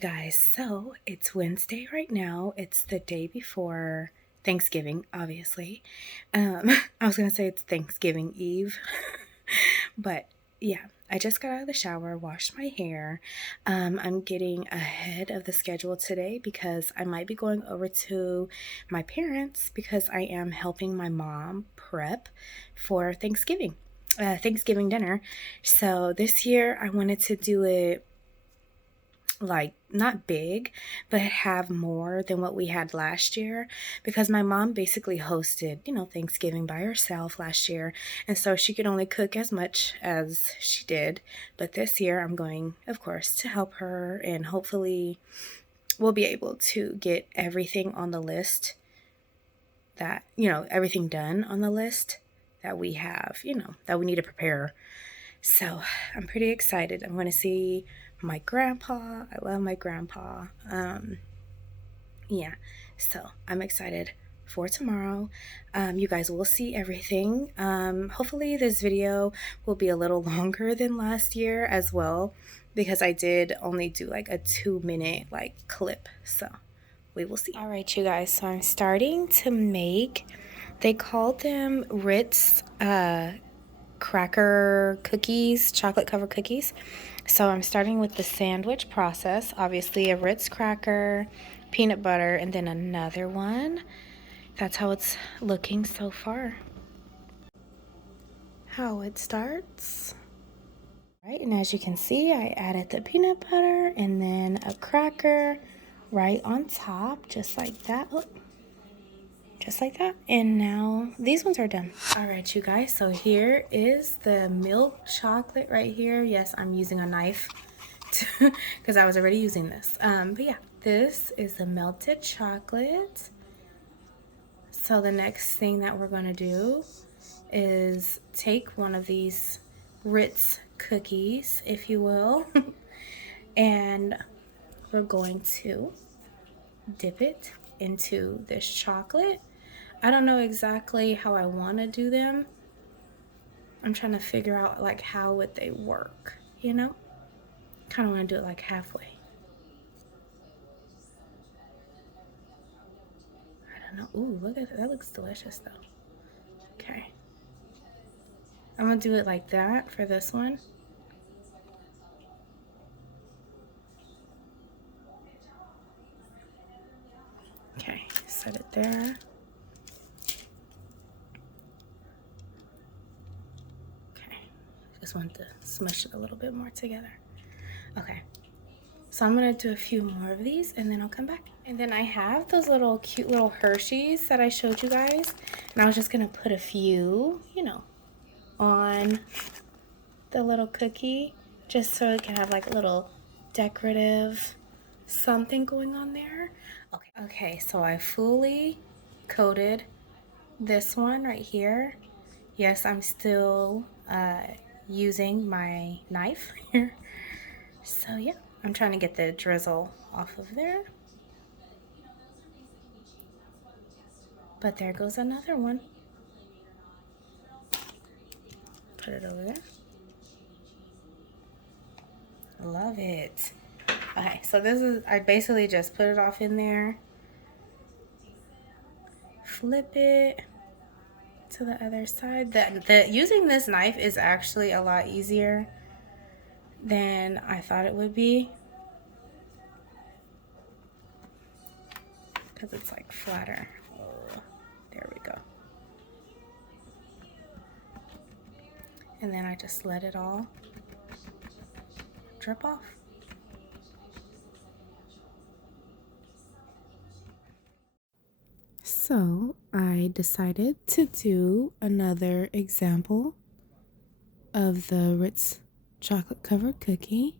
guys, so it's Wednesday right now. It's the day before Thanksgiving, obviously. I was gonna say it's Thanksgiving Eve, but yeah, I just got out of the shower, washed my hair. I'm getting ahead of the schedule today because I might be going over to my parents because I am helping my mom prep for Thanksgiving dinner. So this year I wanted to do it like not big, but have more than what we had last year because my mom basically hosted, Thanksgiving by herself last year. And so she could only cook as much as she did. But this year I'm going, of course, to help her, and hopefully we'll be able to get everything on the list everything done on the list that we have, that we need to prepare. So I'm pretty excited. I'm going to see my grandpa. I love my grandpa. Yeah, so I'm excited for tomorrow. You guys will see everything. Hopefully this video will be a little longer than last year as well, because I did only do like a 2-minute clip. So we will see. All right, you guys. So I'm starting to make, they called them Ritz cracker cookies, chocolate covered cookies. So I'm starting with the sandwich process. Obviously a Ritz cracker, peanut butter, and then another one. That's how it's looking so far. How it starts. All right, and as you can see, I added the peanut butter and then a cracker right on top, just like that. Oh, just like that. And now these ones are done. All right, you guys, so here is the milk chocolate right here. Yes, I'm using a knife because I was already using this. But yeah, this is the melted chocolate. So the next thing that we're going to do is take one of these Ritz cookies, if you will, and we're going to dip it into this chocolate. I don't know exactly how I want to do them. I'm trying to figure out how would they work, Kind of want to do it halfway. I don't know. Ooh, look at that. That looks delicious though. Okay. I'm going to do it like that for this one. Okay, set it there. Okay, just want to smush it a little bit more together. Okay, so I'm gonna do a few more of these and then I'll come back. And then I have those little cute little Hershey's that I showed you guys, and I was just gonna put a few, on the little cookie, just so it can have a little decorative something going on there. Okay, so I fully coated this one right here. Yes, I'm still using my knife here. So yeah, I'm trying to get the drizzle off of there. But there goes another one. Put it over there. Love it. Okay, so this is, I basically just put it off in there. Flip it to the other side. Using this knife is actually a lot easier than I thought it would be, because it's flatter. Oh, there we go. And then I just let it all drip off. So I decided to do another example of the Ritz chocolate covered cookie.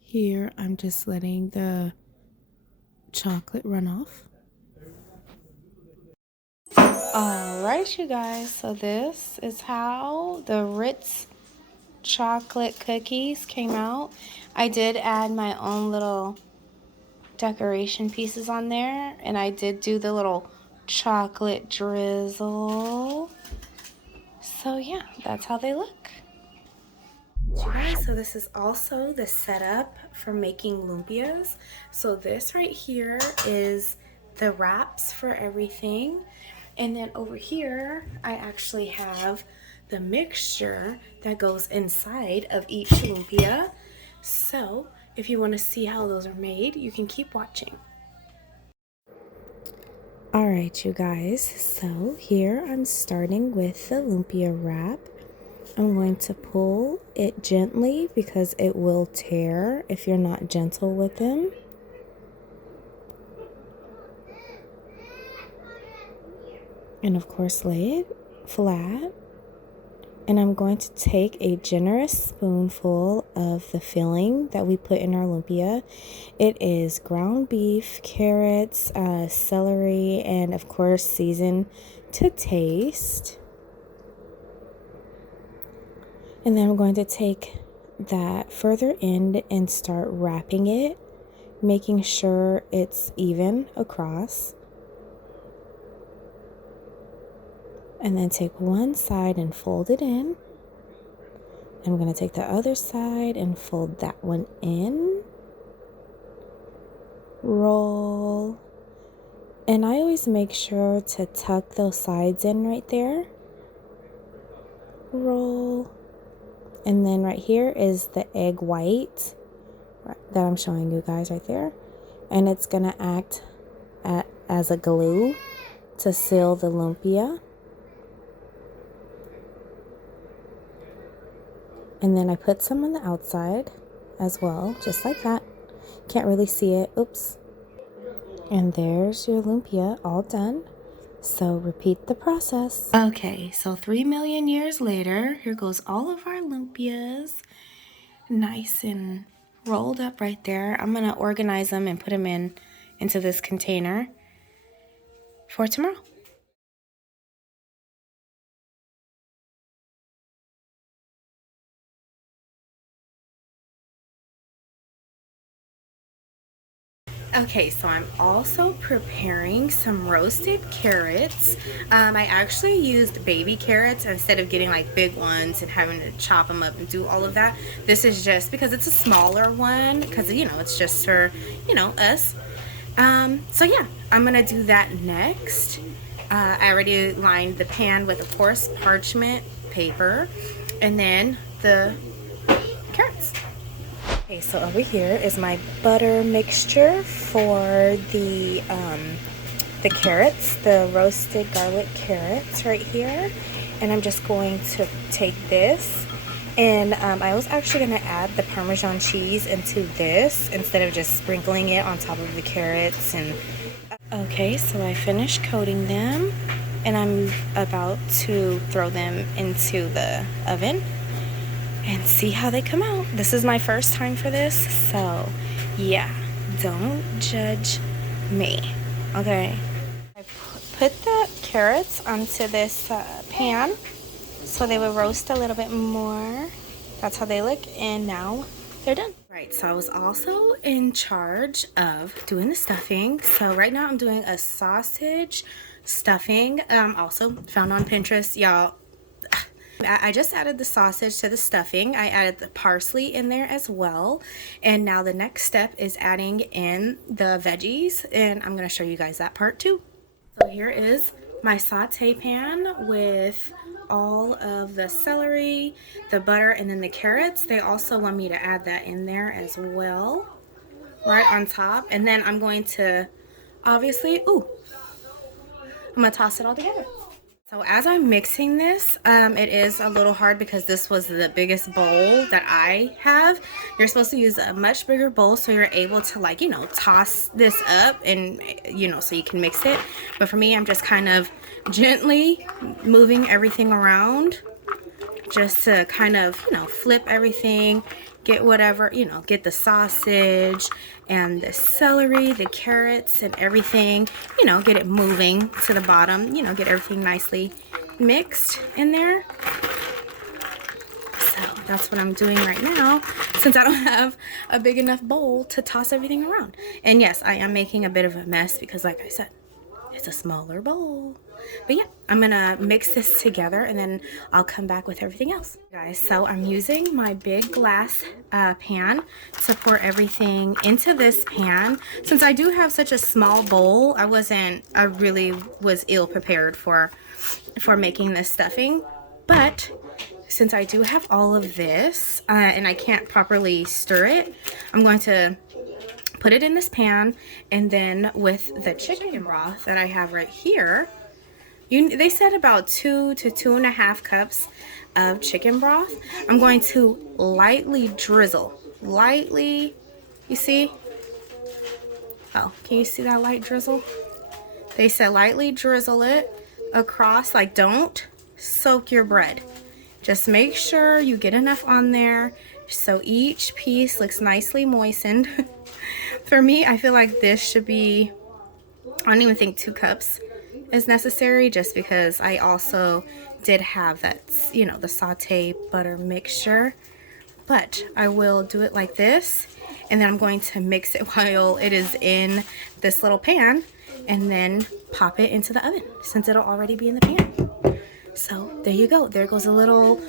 Here I'm just letting the chocolate run off. Alright, you guys, so this is how the Ritz chocolate cookies came out. I did add my own little decoration pieces on there, and I did do the little chocolate drizzle. So yeah, that's how they look. You guys, so this is also the setup for making lumpias. So this right here is the wraps for everything. And then over here, I actually have the mixture that goes inside of each lumpia. So if you want to see how those are made, you can keep watching. All right, you guys, so here I'm starting with the lumpia wrap. I'm going to pull it gently because it will tear if you're not gentle with them. And of course, lay it flat. And I'm going to take a generous spoonful of the filling that we put in our lumpia. It is ground beef, carrots, celery, and of course, season to taste. And then I'm going to take that further end and start wrapping it, making sure it's even across. And then take one side and fold it in. I'm going to take the other side and fold that one in. Roll. And I always make sure to tuck those sides in right there. Roll. And then right here is the egg white that I'm showing you guys right there. And it's going to act as a glue to seal the lumpia. And then I put some on the outside as well, just like that. Can't really see it. Oops. And there's your lumpia all done. So repeat the process. Okay, so 3 million years later, here goes all of our lumpias. Nice and rolled up right there. I'm going to organize them and put them into this container for tomorrow. Okay, so I'm also preparing some roasted carrots. I actually used baby carrots instead of getting like big ones and having to chop them up and do all of that. This is just because it's a smaller one, because it's just for us. So yeah, I'm gonna do that next. I already lined the pan with, of course, parchment paper, and then the carrots. Okay, so over here is my butter mixture for the carrots, the roasted garlic carrots right here. And I'm just going to take this, and I was actually going to add the Parmesan cheese into this instead of just sprinkling it on top of the carrots. And okay, so I finished coating them, and I'm about to throw them into the oven and see how they come out. This is my first time for this, so yeah, don't judge me, okay? I put the carrots onto this pan so they would roast a little bit more. That's how they look, and now they're done. Right, so I was also in charge of doing the stuffing. So right now I'm doing a sausage stuffing, also found on Pinterest, y'all. I just added the sausage to the stuffing. I added the parsley in there as well. And now the next step is adding in the veggies, and I'm going to show you guys that part too. So here is my saute pan with all of the celery, the butter, and then the carrots. They also want me to add that in there as well, right on top. And then I'm going to obviously, I'm going to toss it all together. So as I'm mixing this, it is a little hard because this was the biggest bowl that I have. You're supposed to use a much bigger bowl so you're able to toss this up and, so you can mix it. But for me, I'm just kind of gently moving everything around just to kind of, flip everything, get whatever, get the sausage and the celery, the carrots and everything, get it moving to the bottom, get everything nicely mixed in there. So that's what I'm doing right now, since I don't have a big enough bowl to toss everything around. And yes, I am making a bit of a mess because, like I said, it's a smaller bowl. But yeah, I'm gonna mix this together and then I'll come back with everything else. Guys, so I'm using my big glass pan to pour everything into this pan. Since I do have such a small bowl, I really was ill prepared for making this stuffing. But since I do have all of this and I can't properly stir it, I'm going to put it in this pan, and then with the chicken broth that I have right here, they said about 2 to 2.5 cups of chicken broth. I'm going to lightly drizzle, lightly, you see? Oh, can you see that light drizzle? They said lightly drizzle it across, like don't soak your bread. Just make sure you get enough on there so each piece looks nicely moistened. For me, I feel like this should be, I don't even think 2 cups is necessary, just because I also did have that, you know, the saute butter mixture. But I will do it like this, and then I'm going to mix it while it is in this little pan, and then pop it into the oven since it'll already be in the pan. So there you go. There goes a little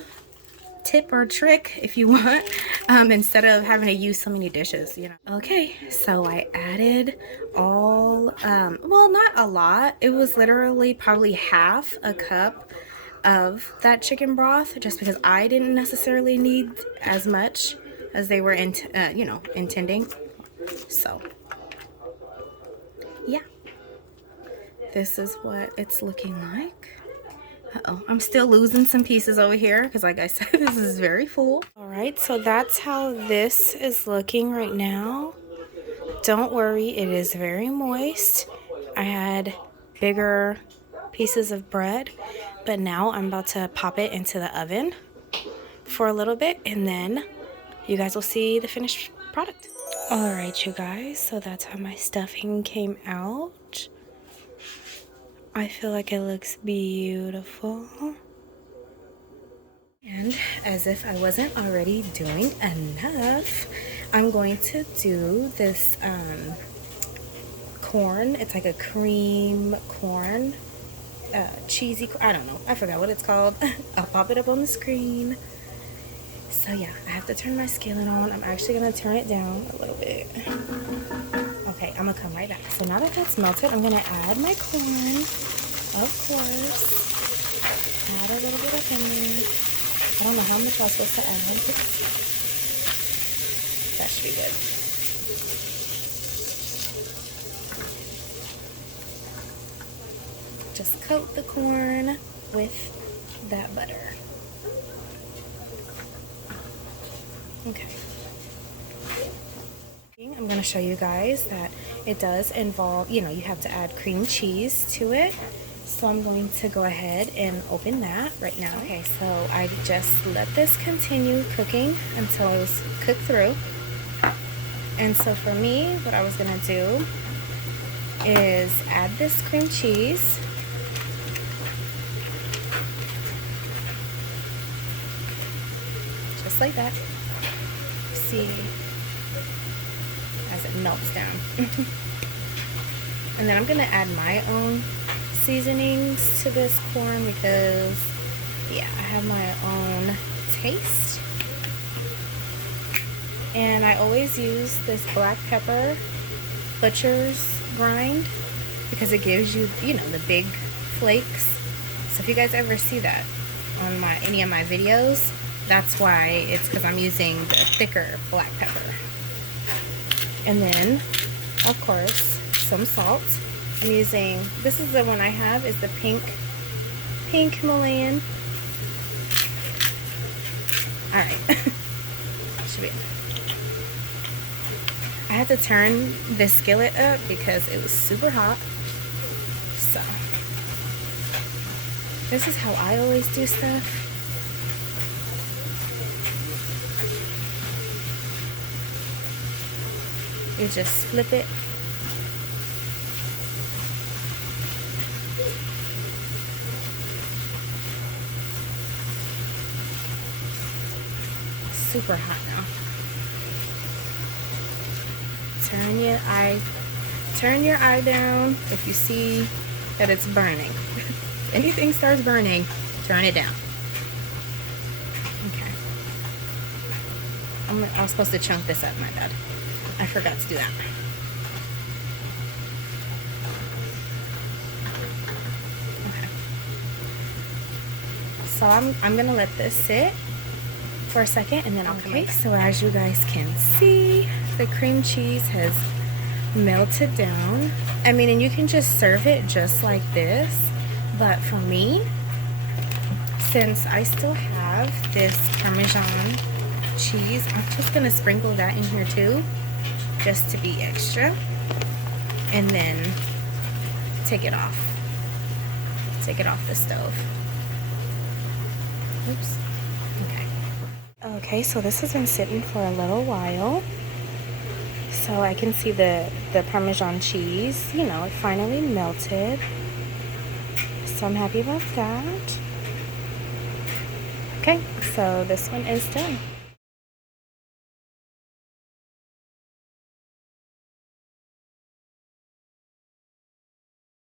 tip or trick if you want, instead of having to use so many dishes, you know. Okay, so I added all, well, not a lot. It was literally probably half a cup of that chicken broth, just because I didn't necessarily need as much as they were you know, intending. So yeah, this is what it's looking like. Uh-oh, I'm still losing some pieces over here because, like I said, this is very full. All right, so that's how this is looking right now. Don't worry, it is very moist. I had bigger pieces of bread, but now I'm about to pop it into the oven for a little bit, and then you guys will see the finished product. All right, you guys, so that's how my stuffing came out. I feel like it looks beautiful. And as if I wasn't already doing enough, I'm going to do this corn. It's like a cream corn, cheesy, I don't know, I forgot what it's called. I'll pop it up on the screen. So yeah, I have to turn my skillet on. I'm actually gonna turn it down a little bit. Okay, I'm gonna come right back. So now that that's melted, I'm gonna add my corn, of course. Add a little bit up in there. I don't know how much I was supposed to add. That should be good. Just coat the corn with that butter. Okay. I'm going to show you guys that it does involve, you know, you have to add cream cheese to it. So I'm going to go ahead and open that right now. Okay, so I just let this continue cooking until it was cooked through. And so for me, what I was going to do is add this cream cheese. Just like that. See as it melts down. And then I'm gonna add my own seasonings to this corn because, yeah, I have my own taste. And I always use this black pepper butcher's grind because it gives you, you know, the big flakes. So if you guys ever see that on any of my videos, that's why. It's because I'm using the thicker black pepper. And then, of course, some salt. I'm using, this is the one I have, is the pink Himalayan. Alright. Should be enough. I had to turn this skillet up because it was super hot. So, this is how I always do stuff. You just flip it. Super hot now. Turn your eye down if you see that it's burning. If anything starts burning, turn it down. Okay. I was supposed to chunk this up, my bad. I forgot to do that. Okay. So I'm gonna let this sit for a second and then I'll come back. So as you guys can see, the cream cheese has melted down. I mean, and you can just serve it just like this, but for me, since I still have this Parmesan cheese, I'm just gonna sprinkle that in here too, just to be extra, and then take it off the stove. Oops. Okay, so this has been sitting for a little while. So I can see the Parmesan cheese, you know, it finally melted. So I'm happy about that. Okay, so this one is done.